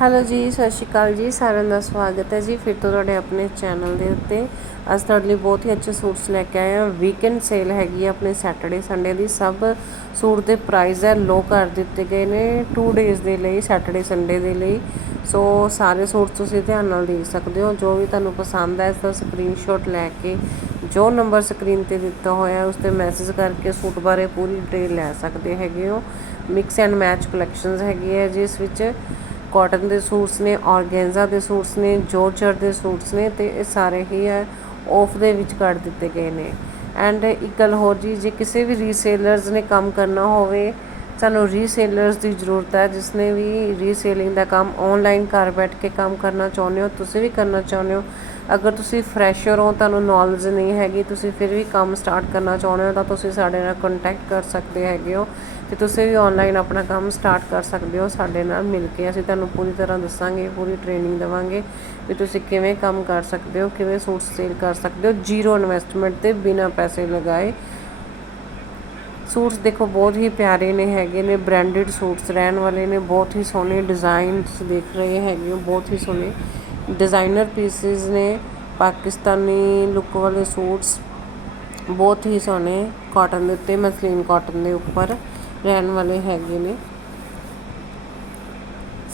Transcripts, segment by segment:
Hello ਜੀ, ਸਤਿ ਸ਼੍ਰੀ ਅਕਾਲ ਜੀ, ਸਾਰਿਆਂ ਦਾ ਸਵਾਗਤ ਹੈ ਜੀ, ਫਿਰ ਤੋਂ ਤੁਹਾਡੇ ਆਪਣੇ ਚੈਨਲ ਦੇ ਉੱਤੇ। ਅੱਜ ਤੁਹਾਡੇ ਲਈ ਬਹੁਤ ਹੀ ਅੱਛੇ ਸੂਟਸ ਲੈ ਕੇ ਆਏ ਹਾਂ। ਵੀਕਐਂਡ ਸੇਲ ਹੈਗੀ ਆ ਆਪਣੇ ਸੈਟਰਡੇ ਸੰਡੇ ਦੀ। ਸਭ ਸੂਟ ਦੇ ਪ੍ਰਾਈਸ ਹੈ ਲੋ ਕਰ ਦਿੱਤੇ ਗਏ ਨੇ 2 ਡੇਜ਼ ਦੇ ਲਈ ਸੈਟਰਡੇ ਸੰਡੇ ਦੇ ਲਈ। ਸੋ ਸਾਰੇ ਸੂਟ ਤੁਸੀਂ ਧਿਆਨ ਨਾਲ ਦੇਖ ਸਕਦੇ ਹੋ। ਜੋ ਵੀ ਤੁਹਾਨੂੰ ਪਸੰਦ ਹੈ, ਇਸ ਦਾ ਸਕਰੀਨਸ਼ਾਟ ਲੈ ਕੇ ਜੋ ਨੰਬਰ ਸਕਰੀਨ ਤੇ ਦਿੱਤਾ ਹੋਇਆ ਉਸ ਤੇ ਮੈਸੇਜ ਕਰਕੇ ਸੂਟ ਬਾਰੇ ਪੂਰੀ ਡਿਟੇਲ ਲੈ ਸਕਦੇ ਹੈਗੇ ਹੋ। ਮਿਕਸ ਐਂਡ ਮੈਚ ਕਲੈਕਸ਼ਨਸ ਹੈਗੀ ਹੈ ਜਿਸ ਵਿੱਚ। ਕਾਟਨ ਦੇ ਸੂਟਸ ਨੇ, ਔਰਗੈਂਜ਼ਾ ਦੇ ਸੂਟਸ ਨੇ, ਜੋਰਜਟ ਦੇ ਸੂਟਸ ਨੇ ਤੇ ਇਹ ਸਾਰੇ ਹੀ ਹੈ ਆਫ ਦੇ ਵਿੱਚ ਕੱਢ ਦਿੱਤੇ ਗਏ ਨੇ। ਐਂਡ ਇੱਕ ਗੱਲ ਹੋਰ ਜੀ, ਜੇ ਕਿਸੇ ਵੀ ਰੀਸੇਲਰਸ ਨੇ ਕੰਮ ਕਰਨਾ ਹੋਵੇ, ਸਾਨੂੰ ਰੀਸੇਲਰਸ ਦੀ ਜ਼ਰੂਰਤ ਹੈ। ਜਿਸ ਨੇ ਵੀ ਰੀਸੇਲਿੰਗ ਦਾ ਕੰਮ ਆਨਲਾਈਨ ਘਰ ਬੈਠ ਕੇ ਕੰਮ ਕਰਨਾ ਚਾਹੁੰਦੇ ਹੋ, ਤੁਸੀਂ ਵੀ ਕਰਨਾ ਚਾਹੁੰਦੇ ਹੋ। ਅਗਰ ਤੁਸੀਂ ਫਰੈਸ਼ਰ ਹੋ, ਤੁਹਾਨੂੰ ਨੌਲੇਜ ਨਹੀਂ ਹੈਗੀ, ਤੁਸੀਂ ਫਿਰ ਵੀ ਕੰਮ ਸਟਾਰਟ ਕਰਨਾ ਚਾਹੁੰਦੇ ਹੋ, ਤਾਂ ਤੁਸੀਂ ਸਾਡੇ ਨਾਲ ਕੰਟੈਕਟ ਕਰ ਸਕਦੇ ਹੈਗੇ ਹੋ। ਤੇ ਤੁਸੀਂ ਵੀ ਆਨਲਾਈਨ ਆਪਣਾ ਕੰਮ ਸਟਾਰਟ ਕਰ ਸਕਦੇ ਹੋ ਸਾਡੇ ਨਾਲ ਮਿਲ ਕੇ। ਅਸੀਂ ਤੁਹਾਨੂੰ ਪੂਰੀ ਤਰ੍ਹਾਂ ਦੱਸਾਂਗੇ, ਪੂਰੀ ਟ੍ਰੇਨਿੰਗ ਦੇਵਾਂਗੇ ਵੀ ਤੁਸੀਂ ਕਿਵੇਂ ਕੰਮ ਕਰ ਸਕਦੇ ਹੋ, ਕਿਵੇਂ ਸੂਟ ਸੇਲ ਕਰ ਸਕਦੇ ਹੋ। ਜ਼ੀਰੋ ਇਨਵੈਸਟਮੈਂਟ ਤੇ ਬਿਨਾ ਪੈਸੇ ਲਗਾਏ। ਸੂਟਸ ਦੇਖੋ ਬਹੁਤ ਹੀ ਪਿਆਰੇ ਨੇ, ਹੈਗੇ ਨੇ ਬ੍ਰਾਂਡਡ ਸੂਟਸ ਰਹਿਣ ਵਾਲੇ ਨੇ, ਬਹੁਤ ਹੀ ਸੋਹਣੇ ਡਿਜ਼ਾਈਨਸ ਦੇਖ ਰਹੇ ਹੈਗੇ ਹੋ, ਬਹੁਤ ਹੀ ਸੋਹਣੇ ਡਿਜ਼ਾਈਨਰ ਪੀਸਿਸ ਨੇ, ਪਾਕਿਸਤਾਨੀ ਲੁੱਕ ਵਾਲੇ ਸੂਟਸ ਬਹੁਤ ਹੀ ਸੋਹਣੇ ਕਾਟਨ ਦੇ ਉੱਤੇ, ਮਸਲੀਨ ਕਾਟਨ ਦੇ ਉੱਪਰ। ਰਹਿਣ ਵਾਲੇ ਹੈਗੇ ਨੇ।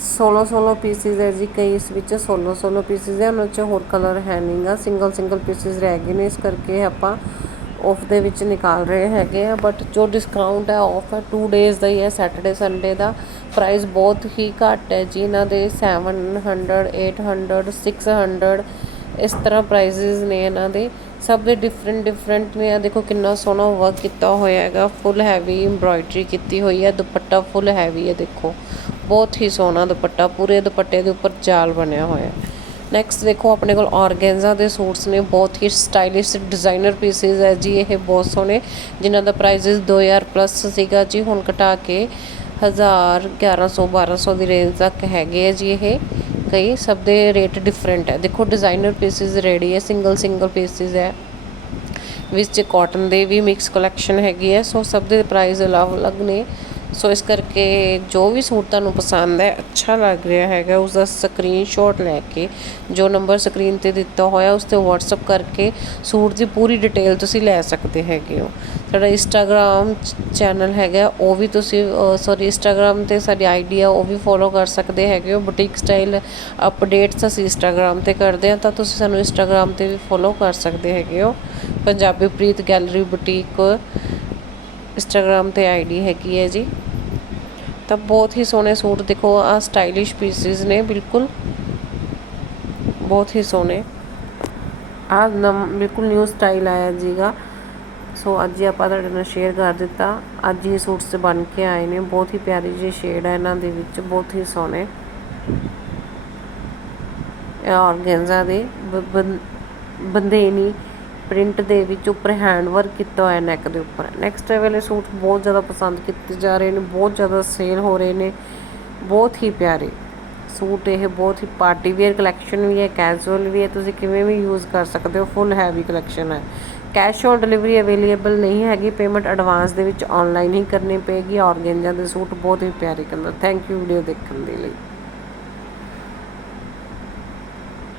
16 16 ਪੀਸਿਸ ਹੈ ਜੀ, ਕਈ ਇਸ ਵਿੱਚ 16 16 ਪੀਸਿਸ ਹੈ, ਉਹਨਾਂ 'ਚ ਹੋਰ ਕਲਰ ਹੈ ਨਹੀਂਗਾ ਸਿੰਗਲ ਸਿੰਗਲ ਪੀਸਿਸ ਰਹਿ ਗਏ ਨੇ, ਇਸ ਕਰਕੇ ਆਪਾਂ ਆਫ ਦੇ ਵਿੱਚ ਨਿਕਾਲ ਰਹੇ ਹੈਗੇ ਆ ਬਟ ਜੋ ਡਿਸਕਾਊਂਟ ਹੈ ਆਫ ਹੈ 2 ਡੇਜ਼ ਦਾ ਹੀ ਹੈ ਸੈਟਰਡੇ ਸੰਡੇ ਦਾ ਪ੍ਰਾਈਸ ਬਹੁਤ ਹੀ ਘੱਟ ਹੈ ਜੀ। ਇਹਨਾਂ ਦੇ 700 800 600 ਇਸ ਤਰ੍ਹਾਂ ਪ੍ਰਾਈਸਿਸ ਨੇ ਇਹਨਾਂ ਦੇ। ਸਭ ਦੇ ਡਿਫਰੈਂਟ ਡਿਫਰੈਂਟ ਨੇ। ਆ ਦੇਖੋ ਕਿੰਨਾ ਸੋਹਣਾ ਵਰਕ ਕੀਤਾ ਹੋਇਆ ਹੈਗਾ। ਫੁੱਲ ਹੈਵੀ ਐਮਬ੍ਰਾਇਡਰੀ ਕੀਤੀ ਹੋਈ ਹੈ। ਦੁਪੱਟਾ ਫੁੱਲ ਹੈਵੀ ਹੈ, ਦੇਖੋ। ਬਹੁਤ ਹੀ ਸੋਹਣਾ ਦੁਪੱਟਾ। ਪੂਰੇ ਦੁਪੱਟੇ ਦੇ ਉੱਪਰ ਜਾਲ ਬਣਿਆ ਹੋਇਆ। ਨੈਕਸਟ ਦੇਖੋ, ਆਪਣੇ ਕੋਲ ਆਰਗੈਂਜ਼ਾ ਦੇ ਸੂਟਸ ਨੇ। ਬਹੁਤ ਹੀ ਸਟਾਈਲਿਸ਼ ਡਿਜ਼ਾਈਨਰ ਪੀਸਿਸ ਹੈ ਜੀ। ਇਹ ਬਹੁਤ ਸੋਹਣੇ। ਜਿਨ੍ਹਾਂ ਦਾ ਪ੍ਰਾਈਸਿਸ 2000 ਪਲੱਸ ਸੀਗਾ ਜੀ। ਹੁਣ ਘਟਾ ਕੇ 1000 1100 1200 ਦੀ ਰੇਂਜ ਤੱਕ ਹੈਗੇ ਆ ਜੀ ਇਹ। ਕਈ ਸਭ ਦੇ ਰੇਟ ਡਿਫਰੈਂਟ ਹੈ। ਦੇਖੋ ਡਿਜ਼ਾਈਨਰ ਪੀਸਿਸ ਰੈਡੀ ਹੈ ਸਿੰਗਲ ਸਿੰਗਲ ਪੀਸਿਸ ਹੈ। ਵਿੱਚ ਕਾਟਨ ਦੇ ਵੀ ਮਿਕਸ ਕਲੈਕਸ਼ਨ ਹੈਗੀ ਹੈ ਸੋ ਸਭ ਦੇ ਪ੍ਰਾਈਸ ਅਲੱਗ ਅਲੱਗ ਨੇ। ਸੋ ਇਸ ਕਰਕੇ ਜੋ ਵੀ ਸੂਟ ਤੁਹਾਨੂੰ ਪਸੰਦ ਹੈ, ਅੱਛਾ ਲੱਗ ਰਿਹਾ ਹੈਗਾ ਉਸ ਦਾ ਸਕਰੀਨਸ਼ਾਟ ਲੈ ਕੇ, ਜੋ ਨੰਬਰ ਸਕਰੀਨ ਤੇ ਦਿੱਤਾ ਹੋਇਆ, ਉਸ ਤੇ WhatsApp ਕਰਕੇ ਸੂਟ ਦੀ ਪੂਰੀ ਡਿਟੇਲ ਤੁਸੀਂ ਲੈ ਸਕਦੇ ਹੈਗੇ ਹੋ। ਸਾਡਾ ਇੰਸਟਾਗ੍ਰam ਚੈਨਲ ਹੈਗਾ, ਉਹ ਵੀ ਤੁਸੀਂ ਸੌਰੀ ਇੰਸਟਾਗ੍ਰam ਤੇ ਸਾਡੀ ਆਈਡੀ ਆ, ਉਹ ਵੀ ਫੋਲੋ ਕਰ ਸਕਦੇ ਹੈਗੇ ਹੋ। ਬੁਟੀਕ ਸਟਾਈਲ ਅਪਡੇਟਸ ਅਸੀਂ ਇੰਸਟਾਗ੍ਰam ਤੇ ਕਰਦੇ ਆ ਤਾਂ ਤੁਸੀਂ ਸਾਨੂੰ ਇੰਸਟਾਗ੍ਰam ਤੇ ਵੀ ਫੋਲੋ ਕਰ ਸਕਦੇ ਹੈਗੇ ਹੋ। Punjabi Preet gallery boutique Instagram ਤੇ ਆਈਡੀ ਹੈਗੀ ਹੈ ਜੀ। ਤਾਂ ਬਹੁਤ ਹੀ ਸੋਹਣੇ ਸੂਟ ਦੇਖੋ, ਆ ਸਟਾਈਲਿਸ਼ ਪੀਸਿਸ ਨੇ, ਬਿਲਕੁਲ। ਬਹੁਤ ਹੀ ਸੋਹਣੇ। ਆ ਬਿਲਕੁਲ ਨਿਊ ਸਟਾਈਲ ਆਇਆ ਜੀਗਾ। ਸੋ ਅੱਜ ਹੀ ਆਪਾਂ ਤੁਹਾਡੇ ਨਾਲ ਸ਼ੇਅਰ ਕਰ ਦਿੱਤਾ। ਅੱਜ ਇਹ ਸੂਟਸ ਬਣ ਕੇ ਆਏ ਨੇ। ਬਹੁਤ ਹੀ ਪਿਆਰੀ ਜਿਹੀ ਸ਼ੇਡ ਹੈ ਇਹਨਾਂ ਦੇ ਵਿੱਚ। ਬਹੁਤ ਹੀ ਸੋਹਣੇ। ਇਹ ਆਰਗੈਂਜ਼ਾ ਦੇ। ਬੰਦੇਨੀ ਪ੍ਰਿੰਟ ਦੇ ਵਿੱਚ ਉੱਪਰ ਹੈਂਡ ਵਰਕ ਕੀਤਾ ਹੋਇਆ ਨੈਕ ਦੇ ਉੱਪਰ। ਨੈਕਸਟ ਵਾਲੇ ਸੂਟ ਬਹੁਤ ਜ਼ਿਆਦਾ ਪਸੰਦ ਕੀਤੇ ਜਾ ਰਹੇ ਨੇ, ਬਹੁਤ ਜ਼ਿਆਦਾ ਸੇਲ ਹੋ ਰਹੇ ਨੇ, ਬਹੁਤ ਹੀ ਪਿਆਰੇ। ਸੂਟ ਇਹ ਬਹੁਤ ਹੀ ਪਾਰਟੀ ਵੇਅਰ ਕਲੈਕਸ਼ਨ ਵੀ ਹੈ ਕੈਜੂਅਲ ਵੀ ਹੈ, ਤੁਸੀਂ ਕਿਵੇਂ ਵੀ ਯੂਜ਼ ਕਰ ਸਕਦੇ ਹੋ ਫੁੱਲ ਹੈਵੀ ਕਲੈਕਸ਼ਨ ਹੈ। ਕੈਸ਼ ਔਨ ਡਿਲੀਵਰੀ ਅਵੇਲੇਬਲ ਨਹੀਂ ਹੈਗੀ ਪੇਮੈਂਟ ਐਡਵਾਂਸ ਦੇ ਵਿੱਚ ਆਨਲਾਈਨ ਹੀ ਕਰਨੀ ਪਏਗੀ ਔਰਗੈਂਜਾ ਦੇ ਸੂਟ ਬਹੁਤ ਹੀ ਪਿਆਰੇ ਕਲਰ ਥੈਂਕ ਯੂ ਵੀਡੀਓ ਦੇਖਣ ਦੇ ਲਈ।